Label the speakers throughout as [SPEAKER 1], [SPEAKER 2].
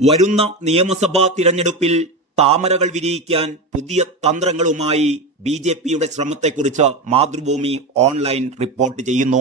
[SPEAKER 1] വരുന്ന നിയമസഭാ തിരഞ്ഞെടുപ്പിൽ താമരകൾ വിരിയിക്കാൻ പുതിയ തന്ത്രങ്ങളുമായി ബി ജെ പിയുടെ ശ്രമത്തെക്കുറിച്ച് മാതൃഭൂമി ഓൺലൈൻ റിപ്പോർട്ട് ചെയ്യുന്നു.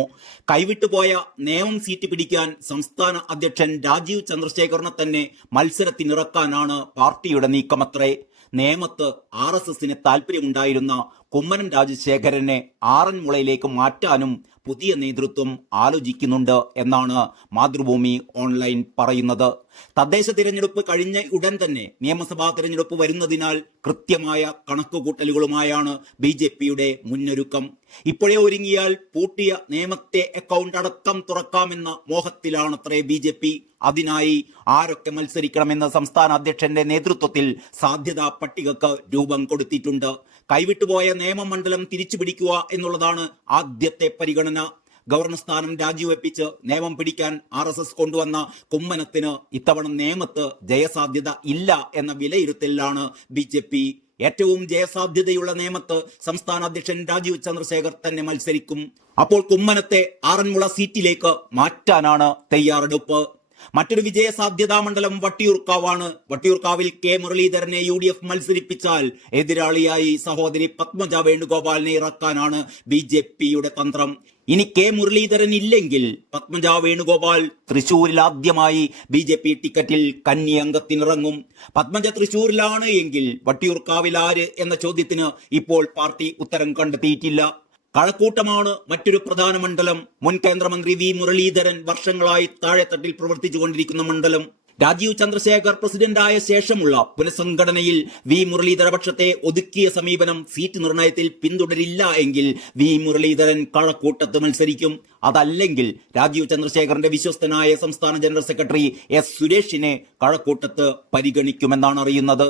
[SPEAKER 1] കൈവിട്ടുപോയ നേമം സീറ്റ് പിടിക്കാൻ സംസ്ഥാന അധ്യക്ഷൻ രാജീവ് ചന്ദ്രശേഖറിനെ തന്നെ മത്സരത്തിനിറക്കാനാണ് പാർട്ടിയുടെ നീക്കമത്രേ. നേമത്ത് ആർ എസ് എസിന് താല്പര്യമുണ്ടായിരുന്ന കുമ്മനം രാജശേഖരനെ ആറന്മുളയിലേക്ക് മാറ്റാനും പുതിയ നേതൃത്വം ആലോചിക്കുന്നുണ്ട് എന്നാണ് മാതൃഭൂമി ഓൺലൈൻ പറയുന്നത്. തദ്ദേശ തിരഞ്ഞെടുപ്പ് കഴിഞ്ഞ ഉടൻ തന്നെ നിയമസഭാ തിരഞ്ഞെടുപ്പ് വരുന്നതിനാൽ കൃത്യമായ കണക്കുകൂട്ടലുകളുമായാണ് ബി ജെ പിയുടെ മുന്നൊരുക്കം. ഇപ്പോഴേ ഒരുങ്ങിയാൽ പൂട്ടിയ നിയമത്തെ അക്കൗണ്ട് അടക്കം തുറക്കാമെന്ന മോഹത്തിലാണത്രേ ബി ജെ പി. അതിനായി ആരൊക്കെ മത്സരിക്കണമെന്ന് സംസ്ഥാന അധ്യക്ഷന്റെ നേതൃത്വത്തിൽ സാധ്യതാ പട്ടികക്ക് രൂപം കൊടുത്തിട്ടുണ്ട്. കൈവിട്ടുപോയ നിയമമണ്ഡലം തിരിച്ചു പിടിക്കുക എന്നുള്ളതാണ് ആദ്യത്തെ പരിഗണന. ഗവർണർ സ്ഥാനം രാജിവെപ്പിച്ച് നിയമം പിടിക്കാൻ ആർ എസ് എസ് കൊണ്ടുവന്ന കുമ്മനത്തിന് ഇത്തവണ നിയമത്ത് ജയസാധ്യത ഇല്ല എന്ന വിലയിരുത്തലിലാണ് ബി ജെ പി. ഏറ്റവും ജയസാധ്യതയുള്ള നിയമത്ത് സംസ്ഥാന അധ്യക്ഷൻ രാജീവ് ചന്ദ്രശേഖർ തന്നെ മത്സരിക്കും. അപ്പോൾ കുമ്മനത്തെ ആറന്മുള സീറ്റിലേക്ക് മാറ്റാനാണ് തയ്യാറെടുപ്പ്. മറ്റൊരു വിജയ സാധ്യതാ മണ്ഡലം വട്ടിയൂർക്കാവാണ്. വട്ടിയൂർക്കാവിൽ കെ മുരളീധരനെ യു ഡി എഫ് മത്സരിപ്പിച്ചാൽ എതിരാളിയായി സഹോദരി പത്മജ വേണുഗോപാലിനെ ഇറക്കാനാണ് ബി ജെ പിയുടെ തന്ത്രം. ഇനി കെ മുരളീധരൻ ഇല്ലെങ്കിൽ പത്മജ വേണുഗോപാൽ തൃശൂരിൽ ആദ്യമായി ബി ജെ പി ടിക്കറ്റിൽ കന്നി അംഗത്തിനിറങ്ങും. പത്മജ തൃശൂരിലാണ് എങ്കിൽ വട്ടിയൂർക്കാവിൽ ആര് എന്ന ചോദ്യത്തിന് ഇപ്പോൾ പാർട്ടി ഉത്തരം കണ്ടെത്തിയിട്ടില്ല. കഴക്കൂട്ടമാണ് മറ്റൊരു പ്രധാന മണ്ഡലം. മുൻ കേന്ദ്രമന്ത്രി വി മുരളീധരൻ വർഷങ്ങളായി താഴെത്തട്ടിൽ പ്രവർത്തിച്ചുകൊണ്ടിരിക്കുന്ന മണ്ഡലം. രാജീവ് ചന്ദ്രശേഖർ പ്രസിഡന്റായ ശേഷമുള്ള പുനഃസംഘടനയിൽ വി മുരളീധരപക്ഷത്തെ ഒതുക്കിയ സമീപനം സീറ്റ് നിർണയത്തിൽ പിന്തുടരില്ല എങ്കിൽ വി മുരളീധരൻ കഴക്കൂട്ടത്ത് മത്സരിക്കും. അതല്ലെങ്കിൽ രാജീവ് ചന്ദ്രശേഖറിന്റെ വിശ്വസ്തനായ സംസ്ഥാന ജനറൽ സെക്രട്ടറി എസ് സുരേഷിനെ കഴക്കൂട്ടത്ത് പരിഗണിക്കുമെന്നാണ് അറിയുന്നത്.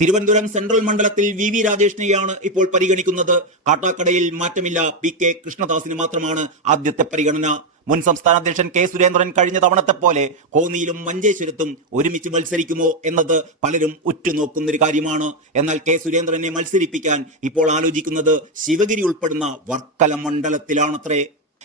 [SPEAKER 1] തിരുവനന്തപുരം സെൻട്രൽ മണ്ഡലത്തിൽ വി വി രാജേഷിനെയാണ് ഇപ്പോൾ പരിഗണിക്കുന്നത്. കാട്ടാക്കടയിൽ മാറ്റമില്ല. പി കെ കൃഷ്ണദാസിന് മാത്രമാണ് ആദ്യത്തെ പരിഗണന. മുൻ സംസ്ഥാന അധ്യക്ഷൻ കെ സുരേന്ദ്രൻ കഴിഞ്ഞ തവണത്തെ പോലെ കോന്നിയിലും മഞ്ചേശ്വരത്തും ഒരുമിച്ച് മത്സരിക്കുമോ എന്നത് പലരും ഉറ്റുനോക്കുന്നൊരു കാര്യമാണ്. എന്നാൽ കെ സുരേന്ദ്രനെ മത്സരിപ്പിക്കാൻ ഇപ്പോൾ ആലോചിക്കുന്നത് ശിവഗിരി ഉൾപ്പെടുന്ന വർക്കല മണ്ഡലത്തിലാണത്രേ.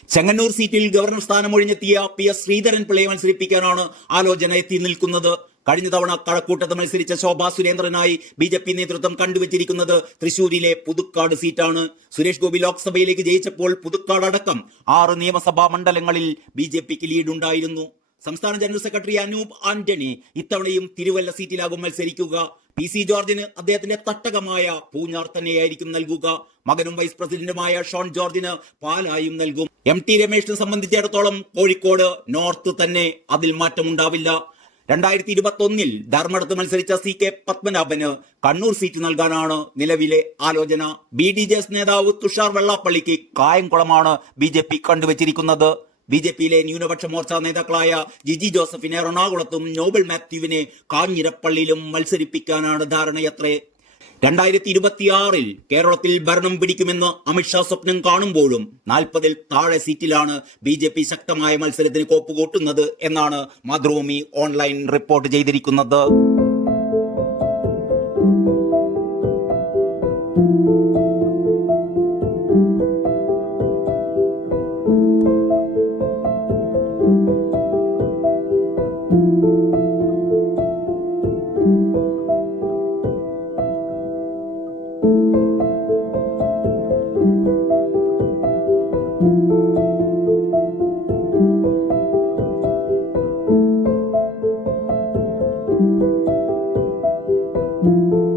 [SPEAKER 1] ചെങ്ങന്നൂർ സീറ്റിൽ ഗവർണർ സ്ഥാനം ഒഴിഞ്ഞെത്തിയ പി എസ് ശ്രീധരൻ പിള്ളയെ മത്സരിപ്പിക്കാനാണ് ആലോചന എത്തി നിൽക്കുന്നത്. കഴിഞ്ഞ തവണ കഴക്കൂട്ടത്ത് മത്സരിച്ച ശോഭാ സുരേന്ദ്രനായി ബി ജെ പി നേതൃത്വം കണ്ടുവച്ചിരിക്കുന്നത് തൃശൂരിലെ പുതുക്കാട് സീറ്റാണ്. സുരേഷ് ഗോപി ലോക്സഭയിലേക്ക് ജയിച്ചപ്പോൾ പുതുക്കാട് അടക്കം ആറ് നിയമസഭാ മണ്ഡലങ്ങളിൽ ബി ജെ പിക്ക് ലീഡുണ്ടായിരുന്നു. സംസ്ഥാന ജനറൽ സെക്രട്ടറി അനൂപ് ആന്റണി ഇത്തവണയും തിരുവല്ല സീറ്റിലാകും മത്സരിക്കുക. പി സി ജോർജിന് അദ്ദേഹത്തിന്റെ തട്ടകമായ പൂഞ്ഞാർ തന്നെയായിരിക്കും നൽകുക. മകനും വൈസ് പ്രസിഡന്റുമായ ഷോൺ ജോർജിന് പാലായും നൽകും. എം ടി രമേഷിനെ സംബന്ധിച്ചിടത്തോളം കോഴിക്കോട് നോർത്ത് തന്നെ അതിൽ മാറ്റമുണ്ടാവില്ല. രണ്ടായിരത്തി ഇരുപത്തി ഒന്നിൽ ധർമ്മടത്ത് മത്സരിച്ച സി കെ പത്മനാഭന് കണ്ണൂർ സീറ്റ് നൽകാനാണ് നിലവിലെ ആലോചന. ബി ഡി ജെ എസ് നേതാവ് തുഷാർ വെള്ളാപ്പള്ളിക്ക് കായംകുളമാണ് ബി ജെ പി കണ്ടുവച്ചിരിക്കുന്നത്. ബി ജെ പിയിലെ ന്യൂനപക്ഷ മോർച്ച നേതാക്കളായ ജിജി ജോസഫിനെ എറണാകുളത്തും നോബൽ മാത്യുവിനെ കാഞ്ഞിരപ്പള്ളിയിലും മത്സരിപ്പിക്കാനാണ് ധാരണയത്രേ. രണ്ടായിരത്തി ഇരുപത്തിയാറിൽ കേരളത്തിൽ ഭരണം പിടിക്കുമെന്ന് അമിത്ഷാ സ്വപ്നം കാണുമ്പോഴും നാൽപ്പതിൽ താഴെ സീറ്റിലാണ് ബി ജെ പി ശക്തമായ മത്സരത്തിന് കോപ്പുകൂട്ടുന്നത് എന്നാണ് മാതൃഭൂമി ഓൺലൈൻ റിപ്പോർട്ട് ചെയ്തിരിക്കുന്നത്. thank you